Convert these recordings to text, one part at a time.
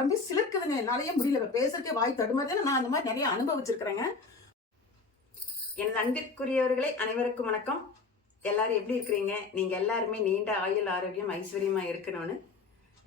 ரொம்ப சிலிர்க்குதுங்க, என்னாலேயே முடியல. பேசுறதுக்கே வாய் தடுமாறுது. நான் அந்த மாதிரி நிறைய அனுபவிச்சிருக்கிறேங்க. என் அன்பிற்குரியவர்களே, அனைவருக்கும் வணக்கம். எல்லாரும் எப்படி இருக்கிறீங்க? நீங்க எல்லாருமே நீண்ட ஆயுள், ஆரோக்கியம், ஐஸ்வர்யமா இருக்கணும்னு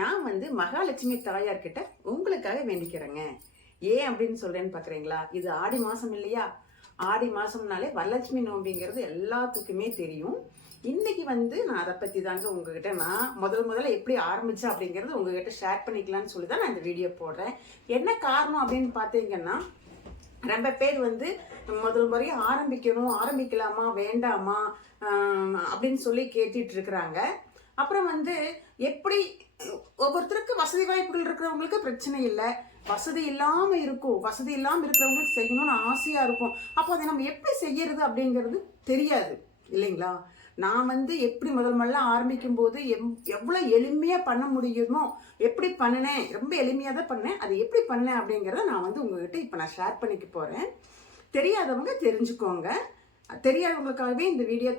நான் மகாலட்சுமி தாயார்கிட்ட உங்களுக்காக வேண்டிக்கிறேங்க. ஏன் அப்படின்னு சொல்றேன்னு பாக்குறீங்களா? இது ஆடி மாசம் இல்லையா? ஆடி மாசம்னாலே வரலட்சுமி நோம்பிங்கிறது எல்லாத்துக்குமே தெரியும். இன்னைக்கு நான் அதை பத்தி தாங்க உங்ககிட்ட நான் முதல்ல எப்படி ஆரம்பிச்சேன் அப்படிங்கறது உங்ககிட்ட ஷேர் பண்ணிக்கலாம்னு சொல்லிதான் நான் இந்த வீடியோ போடுறேன். என்ன காரணம் அப்படின்னு பாத்தீங்கன்னா, ரொம்ப பேர் முதல் முறையும் ஆரம்பிக்கலாமா வேண்டாமா அப்படின்னு சொல்லி கேட்டுட்டு இருக்கிறாங்க. அப்புறம் எப்படி ஒவ்வொருத்தருக்கு வசதி வாய்ப்புகள் இருக்கிறவங்களுக்கு பிரச்சனை இல்லை, வசதி இல்லாம இருக்கிறவங்களுக்கு செய்யணும்னு ஆசையா இருக்கும். அப்போ அதை நம்ம எப்படி செய்யறது அப்படிங்கிறது தெரியாது இல்லைங்களா? நான் எப்படி முதல்ல ஆரம்பிக்கும் போது எவ்வளவு எளிமையா பண்ண முடியுமோ எப்படி பண்ணினேன், ரொம்ப எளிமையா தான் பண்ணேன். அது எப்படி பண்ணேன் அப்படிங்கிறத நான் உங்ககிட்ட இப்ப நான் ஷேர் பண்ணிக்க போறேன். தெரியாதவங்க தெரிஞ்சுக்கோங்க. தெரியாதவங்களுக்காகவே இந்த வீடியோ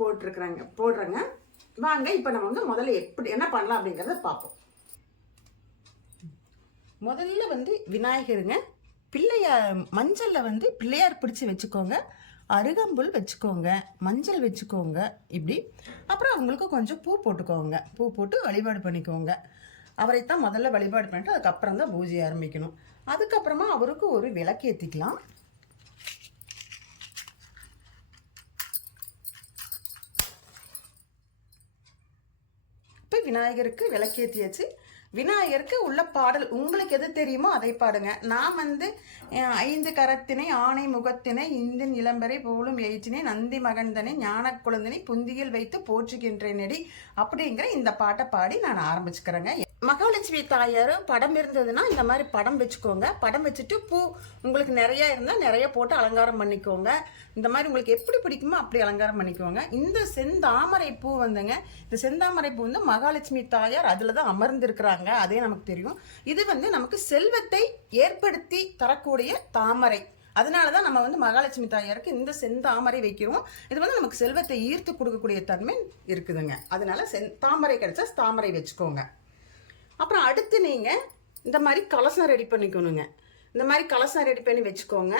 போடுறேங்க. வாங்க இப்ப நம்ம முதல்ல எப்படி என்ன பண்ணலாம் அப்படிங்கறத பார்ப்போம். முதல்ல விநாயகருங்க, பிள்ளையார் மஞ்சள்ல பிள்ளையார் பிடிச்சு வச்சுக்கோங்க, அருகம்புல் வச்சுக்கோங்க, மஞ்சள் வச்சுக்கோங்க இப்படி. அப்புறம் அவங்களுக்கு கொஞ்சம் பூ போட்டுக்கோங்க, பூ போட்டு வழிபாடு பண்ணிக்கோங்க. அவரைத்தான் முதல்ல வழிபாடு பண்ணிட்டு அதுக்கப்புறம் தான் பூஜை ஆரம்பிக்கணும். அதுக்கப்புறமா அவருக்கு ஒரு விளக்கேற்றிக்கலாம். இப்போ விநாயகருக்கு விளக்கேற்றியாச்சு. விநாயகருக்கு உள்ள பாடல் உங்களுக்கு எது தெரியுமோ அதை பாடுங்க. நான் 5 கரத்தினை ஆணை முகத்தினை இந்தின் இளம்பரை போலும் எயிற்றினை நந்தி மகந்தனை ஞான குழந்தினை புந்தியில் வைத்து போற்றுகின்றேனடி அப்படிங்கிற இந்த பாட்டை பாடி நான் ஆரம்பிச்சுக்கிறேங்க. மகாலட்சுமி தாயார் படம் இருந்ததுன்னா இந்த மாதிரி படம் வச்சுக்கோங்க. படம் வச்சுட்டு பூ உங்களுக்கு நிறைய இருந்தால் நிறைய போட்டு அலங்காரம் பண்ணிக்கோங்க. இந்த மாதிரி உங்களுக்கு எப்படி பிடிக்குமோ அப்படி அலங்காரம் பண்ணிக்கோங்க. இந்த செந்தாமரை பூ இந்த செந்தாமரை பூ மகாலட்சுமி தாயார் அதில் தான் அமர்ந்திருக்கிறாங்க, அதே நமக்கு தெரியும். இது நமக்கு செல்வத்தை ஏற்படுத்தி தரக்கூடிய தாமரை. அதனாலதான் நம்ம மகாலட்சுமி தாயாருக்கு இந்த செந்தாமரை வைக்கிறோம். இது நமக்கு செல்வத்தை ஈர்த்து கொடுக்கக்கூடிய தன்மை இருக்குதுங்க. அதனால தாமரை கிடைச்சா தாமரை வச்சுக்கோங்க. அப்புறம் அடுத்து நீங்கள் இந்த மாதிரி கலசம் ரெடி பண்ணிக்கணுங்க. இந்த மாதிரி கலசம் ரெடி பண்ணி வச்சுக்கோங்க.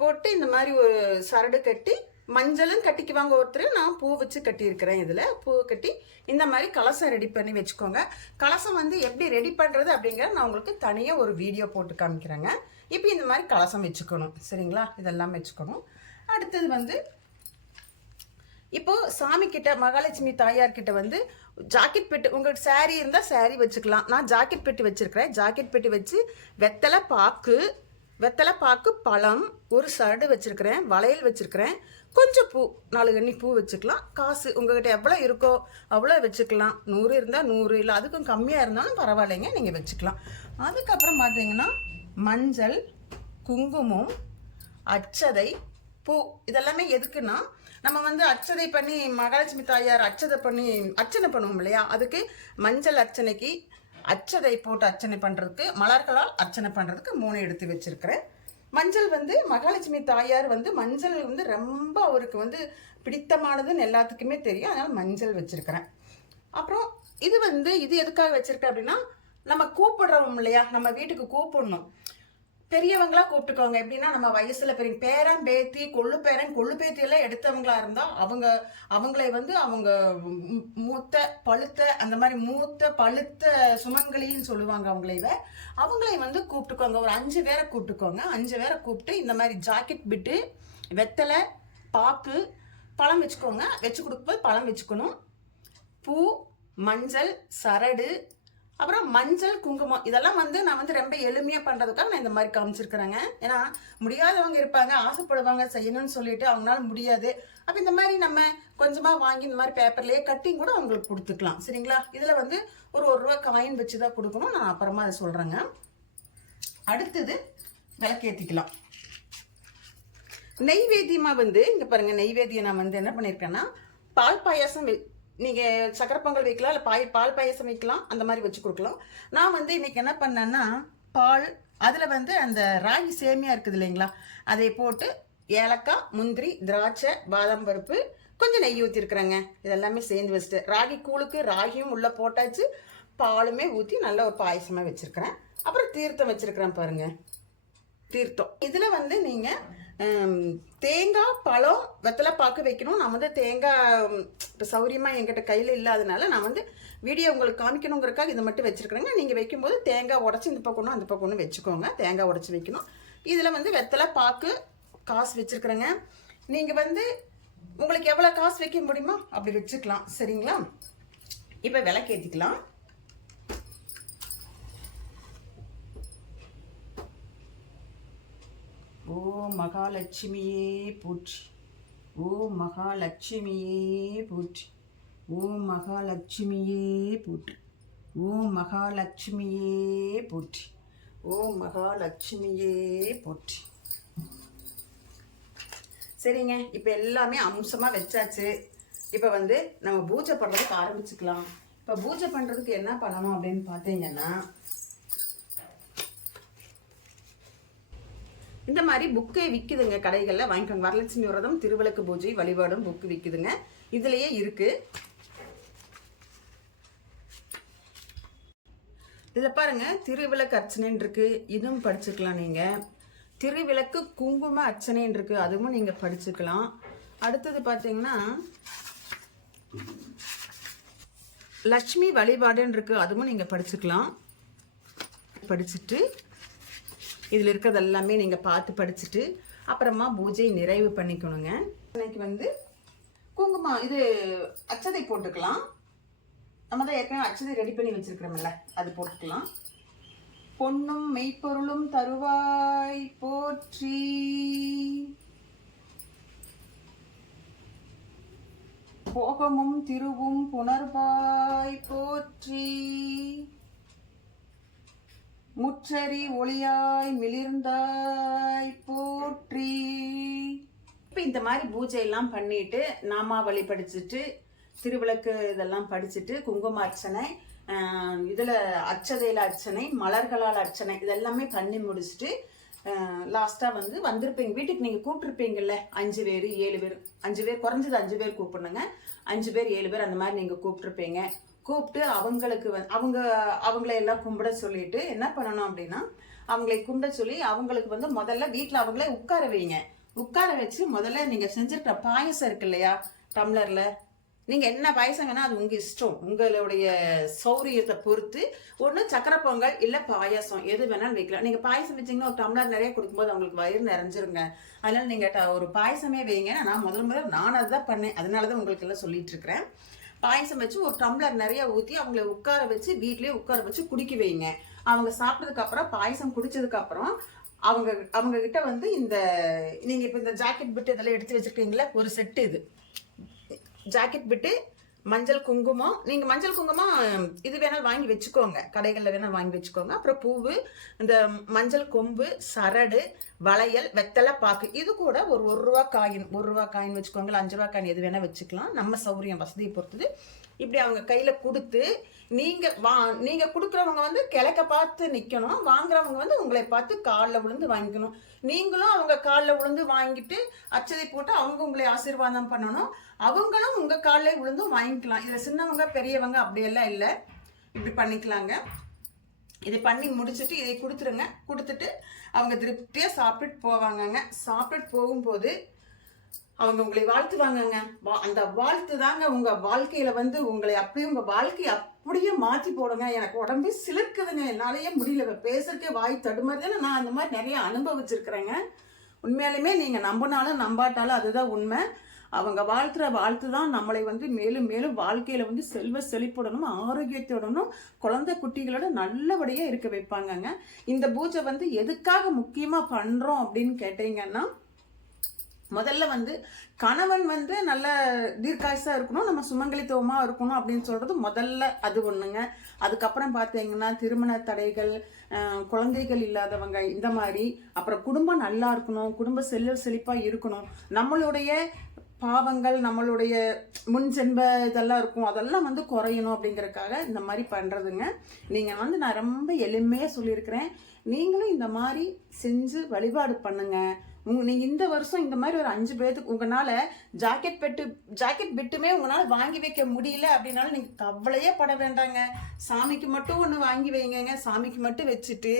போட்டு இந்த மாதிரி ஒரு சரடு கட்டி மஞ்சளும் கட்டிக்குவாங்க ஒருத்தர். நான் பூ வச்சு கட்டியிருக்கிறேன். இதில் பூ கட்டி இந்த மாதிரி கலசம் ரெடி பண்ணி வச்சுக்கோங்க. கலசம் எப்படி ரெடி பண்ணுறது அப்படிங்கிற நான் உங்களுக்கு தனியாக ஒரு வீடியோ போட்டு காமிக்கிறேங்க. இப்போ இந்த மாதிரி கலசம் வச்சுக்கணும், சரிங்களா? இதெல்லாம் வச்சுக்கணும். அடுத்தது இப்போ சாமி கிட்ட, மகாலட்சுமி தாயார் கிட்ட ஜாக்கெட் பெட்டி, உங்களுக்கு சாரீ இருந்தால் சாரீ வச்சுக்கலாம். நான் ஜாக்கெட் பெட்டி வச்சிருக்கிறேன். ஜாக்கெட் பெட்டி வச்சு வெத்தலை பாக்கு, பழம், ஒரு சரடு வச்சிருக்கிறேன், வளையல் வச்சிருக்கிறேன், கொஞ்சம் பூ, 4 கன்னி பூ வச்சுக்கலாம். காசு உங்ககிட்ட எவ்வளோ இருக்கோ அவ்வளோ வச்சுக்கலாம். 100 இருந்தால் 100, இல்லை அதுக்கும் கம்மியாக இருந்தாலும் பரவாயில்லைங்க, நீங்கள் வச்சுக்கலாம். அதுக்கப்புறம் பார்த்தீங்கன்னா மஞ்சள், குங்குமம், அட்சதை, பூ, இதெல்லாமே எதுக்குன்னா நம்ம அர்ச்சனை பண்ணி மகாலட்சுமி தாயார் அர்ச்சனை பண்ணுவோம் இல்லையா? அதுக்கு மஞ்சள் அர்ச்சனைக்கு, அச்சதை போட்டு அர்ச்சனை பண்ணுறதுக்கு, மலர்களால் அர்ச்சனை பண்ணுறதுக்கு 3 எடுத்து வச்சிருக்கிறேன். மஞ்சள் மகாலட்சுமி தாயார் மஞ்சள் ரொம்ப அவருக்கு பிடித்தமானதுன்னு எல்லாத்துக்குமே தெரியும். அதனால மஞ்சள் வச்சிருக்கிறேன். அப்புறம் இது எதுக்காக வச்சிருக்கேன் அப்படின்னா, நம்ம கூப்பிடுறோம் இல்லையா? நம்ம வீட்டுக்கு கூப்பிடணும். பெரியவங்களா கூப்பிட்டுக்கோங்க. எப்படின்னா நம்ம வயசுல பெரிய பேரன் பேத்தி, கொள்ளு பேத்தி எல்லாம் எடுத்தவங்களா இருந்தா அவங்களை அவங்க மூத்த பழுத்த, அந்த மாதிரி மூத்த பழுத்த சுமங்கலின்னு சொல்லுவாங்க. அவங்களை கூப்பிட்டுக்கோங்க. ஒரு 5 பேரை கூப்பிட்டுக்கோங்க. 5 பேரை கூப்பிட்டு இந்த மாதிரி ஜாக்கெட் பிட்டு, வெத்தலை பாக்கு, பழம் வச்சுக்கோங்க. வச்சு கொடுக்கும்போது பழம் வச்சுக்கணும். பூ, மஞ்சள், சரடு, அப்புறம் மஞ்சள், குங்குமம், இதெல்லாம் நான் ரொம்ப எளிமையா பண்றதுக்காக நான் இந்த மாதிரி காமிச்சிருக்கிறேங்க. ஏன்னா முடியாதவங்க இருப்பாங்க, ஆசைப்படுவாங்க செய்யணும்னு சொல்லிட்டு, அவங்களால முடியாது. அப்ப இந்த மாதிரி நம்ம கொஞ்சமா வாங்கி இந்த மாதிரி பேப்பர்லயே கட்டிங் கூட அவங்களுக்கு கொடுத்துக்கலாம், சரிங்களா? இதுல ஒரு ₹1 காயின் வச்சுதான் கொடுக்கணும். நான் அப்புறமா அதை சொல்றேங்க. அடுத்தது விளக்கேற்றிக்கலாம். நெய்வேத்தியமா இங்க பாருங்க, நெய்வேத்தியம் நான் என்ன பண்ணிருக்கேன்னா, பால் பாயாசம், நீங்கள் சக்கரை பொங்கல் வைக்கலாம், இல்லை பால் பாயசம் வைக்கலாம், அந்த மாதிரி வச்சு கொடுக்கலாம். நான் இன்னைக்கு என்ன பண்ணேன்னா, பால், அதில் அந்த ராகி சேமியா இருக்குது இல்லைங்களா, அதை போட்டு ஏலக்காய், முந்திரி, திராட்சை, பாதாம் பருப்பு, கொஞ்சம் நெய் ஊற்றிருக்கிறேங்க. இதெல்லாமே சேர்ந்து வச்சுட்டு ராகி கூழுக்கு ராகியும் உள்ளே போட்டாச்சு, பாலுமே ஊற்றி நல்ல ஒரு பாயசமாக வச்சுருக்கிறேன். அப்புறம் தீர்த்தம் வச்சுருக்கிறேன் பாருங்கள், தீர்த்தம். இதில் வந்து நீங்கள் தேங்காய், பழம், வெத்தலை பாக்கு வைக்கணும். நான் வந்து தேங்காய் இப்போ சௌரியமாக என்கிட்ட கையில் இல்லாதனால நான் வந்து வீடியோ உங்களுக்கு காமிக்கணுங்கிறக்காக இதை மட்டும் வச்சுருக்குறேங்க. நீங்கள் வைக்கும்போது தேங்காய் உடச்சி இந்த பக்கம் அந்த பக்கம் வச்சுக்கோங்க. தேங்காய் உடச்சி வைக்கணும். இதில் வந்து வெத்தலை பாக்கு காசு வச்சுருக்குறேங்க. நீங்கள் வந்து உங்களுக்கு எவ்வளோ காசு வைக்க முடியுமோ அப்படி வச்சுக்கலாம். சரிங்களா? இப்போ விளக்கேற்றிக்கலாம். ஓ மகாலட்சுமியே போற்றி, ஓ மகாலட்சுமியே போற்றி, ஓ மகாலட்சுமியே போற்றி, ஓ மகாலட்சுமியே போற்றி, ஓ மகாலட்சுமியே போற்றி. சரிங்க, இப்போ எல்லாமே அம்சமாக வச்சாச்சு. இப்போ வந்து நம்ம பூஜை பண்ணுறதுக்கு ஆரம்பிச்சுக்கலாம். இப்போ பூஜை பண்ணுறதுக்கு என்ன பண்ணணும் அப்படின்னு பார்த்தீங்கன்னா, இந்த மாதிரி புக்கே விற்குதுங்க கடைகளில், வாங்கிக்கோங்க. வரலட்சுமி விரதம், திருவிளக்கு பூஜை, வழிபாடும் புக்கு விற்குதுங்க. இதுலேயே இருக்கு. இதில் பாருங்க, திருவிளக்கு அர்ச்சனைன்னு இருக்கு, இதுவும் படிச்சுக்கலாம். நீங்கள் திருவிளக்கு குங்கும அர்ச்சனைன்னு இருக்கு, அதுவும் நீங்கள் படிச்சுக்கலாம். அடுத்தது பார்த்தீங்கன்னா லட்சுமி வழிபாடுன்னு இருக்கு, அதுவும் நீங்கள் படிச்சுக்கலாம். படிச்சுட்டு இதில் இருக்கிறது எல்லாமே நீங்கள் பார்த்து படிச்சுட்டு அப்புறமா பூஜை நிறைவு பண்ணிக்கணுங்க. இன்னைக்கு வந்து குங்குமம் இது அச்சதை போட்டுக்கலாம். நம்ம தான் ஏற்கனவே அச்சதை ரெடி பண்ணி வச்சிருக்கிறோம்ல, அது போட்டுக்கலாம். பொன்னும் மெய்ப்பொருளும் தருவாய் போற்றி, போகமும் திருவும் புணர்வாய் போற்றி, முற்றறி ஒளியாய் மிளிர்ந்தாய் போற்றி. இப்போ இந்த மாதிரி பூஜை எல்லாம் பண்ணிட்டு நாமாவளி படிச்சுட்டு திருவிளக்கு இதெல்லாம் படிச்சுட்டு குங்கும அர்ச்சனை, இதில் அச்சதையில் அர்ச்சனை, மலர்களால் அர்ச்சனை, இதெல்லாமே பண்ணி முடிச்சுட்டு லாஸ்ட்டாக வந்து வந்திருப்பீங்க வீட்டுக்கு. நீங்கள் கூப்பிட்ருப்பீங்கல்ல 5 பேர் 7 பேர், 5 பேர் குறைஞ்சது 5 பேர் கூப்பிடணுங்க. 5 பேர் 7 பேர் அந்த மாதிரி நீங்கள் கூப்பிட்ருப்பீங்க. கூப்பிட்டு அவங்களுக்கு அவங்கள எல்லாம் கும்பிட சொல்லிட்டு என்ன பண்ணணும் அப்படின்னா, அவங்களை கும்பிட சொல்லி அவங்களுக்கு வந்து முதல்ல வீட்டில் அவங்களே உட்கார வைங்க. உட்கார வச்சு முதல்ல நீங்கள் செஞ்சுருக்கிற பாயசம் இருக்கு இல்லையா டம்ளரில், நீங்கள் என்ன பாயசம் வேணால் அது உங்கள் இஷ்டம், உங்களுடைய சௌரியத்தை பொறுத்து. ஒன்று சக்கரை பொங்கல் இல்லை பாயசம் எது வேணாலும் வைக்கலாம். நீங்கள் பாயசம் வச்சிங்கன்னா ஒரு டம்ளர் நிறைய கொடுக்கும்போது அவங்களுக்கு வயிறு நிறைஞ்சிருங்க. அதனால் நீங்கள் ஒரு பாயசமே வைங்க. நான் முதல்ல நான் அதுதான் பண்ணேன், அதனால தான் உங்களுக்கு எல்லாம் சொல்லிட்டு இருக்கிறேன். பாயசம் வச்சு ஒரு டம்ளர் நிறைய ஊற்றி அவங்கள உட்கார வச்சு வீட்லேயே உட்கார வச்சு குடிக்க வைங்க. அவங்க சாப்பிட்டதுக்கப்புறம் பாயசம் குடிச்சதுக்கப்புறம் அவங்க கிட்ட வந்து இந்த நீங்கள் இப்போ இந்த ஜாக்கெட் பிட்டு இதெல்லாம் எடுத்து வச்சுருக்கீங்களா, ஒரு செட்டு இது ஜாக்கெட் பிட்டு, மஞ்சள் குங்குமம். நீங்கள் மஞ்சள் குங்குமம் இது வேணாலும் வாங்கி வச்சுக்கோங்க, கடைகளில் வேணாலும் வாங்கி வச்சுக்கோங்க. அப்புறம் பூவு, இந்த மஞ்சள் கொம்பு, சரடு, வளையல், வெத்தலை பாக்கு, இது கூட ஒரு ரூபா காயின், 1 ரூபா காயின் வச்சுக்கோங்களா, 5 ரூபா காயின் எது வேணால் வச்சுக்கலாம், நம்ம சௌரியம் வசதியை பொறுத்தது. இப்படி அவங்க கையில் கொடுத்து நீங்கள் கொடுக்குறவங்க வந்து கிழக்க பார்த்து நிற்கணும், வாங்குறவங்க வந்து உங்களை பார்த்து காலில் விழுந்து வாங்கிக்கணும். நீங்களும் அவங்க காலில் விழுந்து வாங்கிட்டு அச்சதை போட்டு அவங்க உங்களை ஆசீர்வாதம் பண்ணணும், அவங்களும் உங்கள் காலில் விழுந்தும் வாங்கிக்கலாம். இதில் சின்னவங்க பெரியவங்க அப்படியெல்லாம் இல்லை, இப்படி பண்ணிக்கலாங்க. இதை பண்ணி முடிச்சுட்டு இதை கொடுத்துருங்க. கொடுத்துட்டு அவங்க திருப்தியாக சாப்பிட்டுட்டு போவாங்கங்க. சாப்பிட்டுட்டு போகும்போது அவங்க உங்களை வாழ்த்துவாங்கங்க. அந்த வாழ்த்து தாங்க உங்கள் வாழ்க்கையில் வந்து உங்களை அப்படியே உங்கள் வாழ்க்கையை அப்படியே மாற்றி போடுங்க. எனக்கு உடம்பே சிலிர்க்குதுங்க, என்னாலேயே முடியல, பேசுறதுக்கே வாய் தடுமாறுதுன்னு. நான் அந்த மாதிரி நிறைய அனுபவிச்சிருக்கிறேங்க. உண்மையாலுமே நீங்கள் நம்பினாலும் நம்பாட்டாலும் அதுதான் உண்மை. அவங்க வாழ்த்துற வாழ்த்து தான் நம்மளை வந்து மேலும் மேலும் வாழ்க்கையில் வந்து செல்வ செழிப்புடனும் ஆரோக்கியத்துடனும் குழந்தை குட்டிகளோட நல்லபடியாக இருக்க வைப்பாங்கங்க. இந்த பூஜை வந்து எதுக்காக முக்கியமாக பண்ணுறோம் அப்படின்னு கேட்டீங்கன்னா, முதல்ல வந்து கணவன் வந்து நல்ல தீர்க்காயுசா இருக்கணும், நம்ம சுமங்கலித்துவமாக இருக்கணும் அப்படின்னு சொல்கிறது முதல்ல அது ஒன்றுங்க. அதுக்கப்புறம் பார்த்தீங்கன்னா திருமண தடைகள், குழந்தைகள் இல்லாதவங்க, இந்த மாதிரி. அப்புறம் குடும்பம் நல்லா இருக்கணும், குடும்ப செல்வ செழிப்பாக இருக்கணும், நம்மளுடைய பாவங்கள், நம்மளுடைய முன் ஜென்ம இதெல்லாம் இருக்கும், அதெல்லாம் வந்து குறையணும் அப்படிங்கறதுக்காக இந்த மாதிரி பண்றதுங்க. நீங்க வந்து நான் ரொம்ப எளிமையா சொல்லியிருக்கிறேன். நீங்களும் இந்த மாதிரி செஞ்சு வழிபாடு பண்ணுங்க. நீங்க இந்த வருஷம் இந்த மாதிரி ஒரு 5 பேருக்கு உங்களால ஜாக்கெட் பெட்டுமே உங்களால வாங்கி வைக்க முடியல அப்படின்னாலும் நீங்க கவலையே பட வேண்டாங்க. சாமிக்கு மட்டும் ஒன்று வாங்கி வைங்க. சாமிக்கு மட்டும் வச்சுட்டு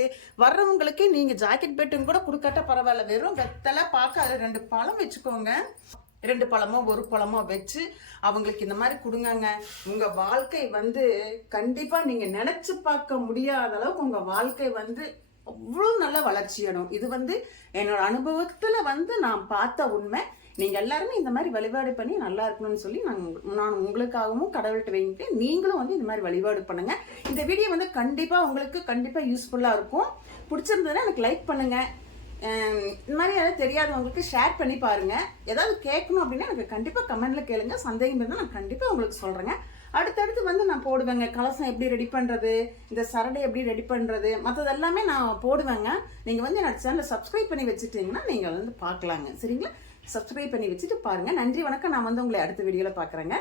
வர்றவங்களுக்கு நீங்க ஜாக்கெட் பெட்டும் கூட கொடுக்கட்ட பரவாயில்ல. வெறும் வெத்தலை பாக்க அதில் 2 பழம் வச்சுக்கோங்க. 2 பழமோ 1 பழமோ வச்சு அவங்களுக்கு இந்த மாதிரி கொடுங்க. உங்க வாழ்க்கை வந்து கண்டிப்பா நீங்க நினைச்சு பார்க்க முடியாத அளவுக்கு உங்க வாழ்க்கை வந்து அவ்வளோ நல்ல வளர்ச்சியடும். இது வந்து என்னோட அனுபவத்துல வந்து நான் பார்த்த உண்மை. நீங்க எல்லாருமே இந்த மாதிரி வழிபாடு பண்ணி நல்லா இருக்கணும்னு சொல்லி நான் உங்களுக்காகவும் கடவுள்கிட்ட வேண்டிட்டு நீங்களும் வந்து இந்த மாதிரி வழிபாடு பண்ணுங்க. இந்த வீடியோ வந்து கண்டிப்பா யூஸ்ஃபுல்லா இருக்கும். பிடிச்சிருந்ததுன்னா எனக்கு லைக் பண்ணுங்க. இந்த மாதிரி ஏதாவது தெரியாதவங்களுக்கு ஷேர் பண்ணி பாருங்க. ஏதாவது கேட்கணும் அப்படின்னா எனக்கு கண்டிப்பா கமெண்ட்ல கேளுங்க. சந்தேகம் இருந்தால் நான் கண்டிப்பா உங்களுக்கு சொல்றேங்க. அடுத்தடுத்து வந்து நான் போடுவேங்க. கலசம் எப்படி ரெடி பண்றது, இந்த சரடை எப்படி ரெடி பண்றது, மற்றது எல்லாமே நான் போடுவேங்க. நீங்க வந்து என்னோட சேனலை சப்ஸ்கிரைப் பண்ணி வச்சுட்டீங்கன்னா நீங்க வந்து பார்க்கலாங்க. சரிங்களா? சப்ஸ்கிரைப் பண்ணி வச்சுட்டு பாருங்க. நன்றி, வணக்கம். நான் வந்து உங்களை அடுத்த வீடியோல பார்க்குறேங்க.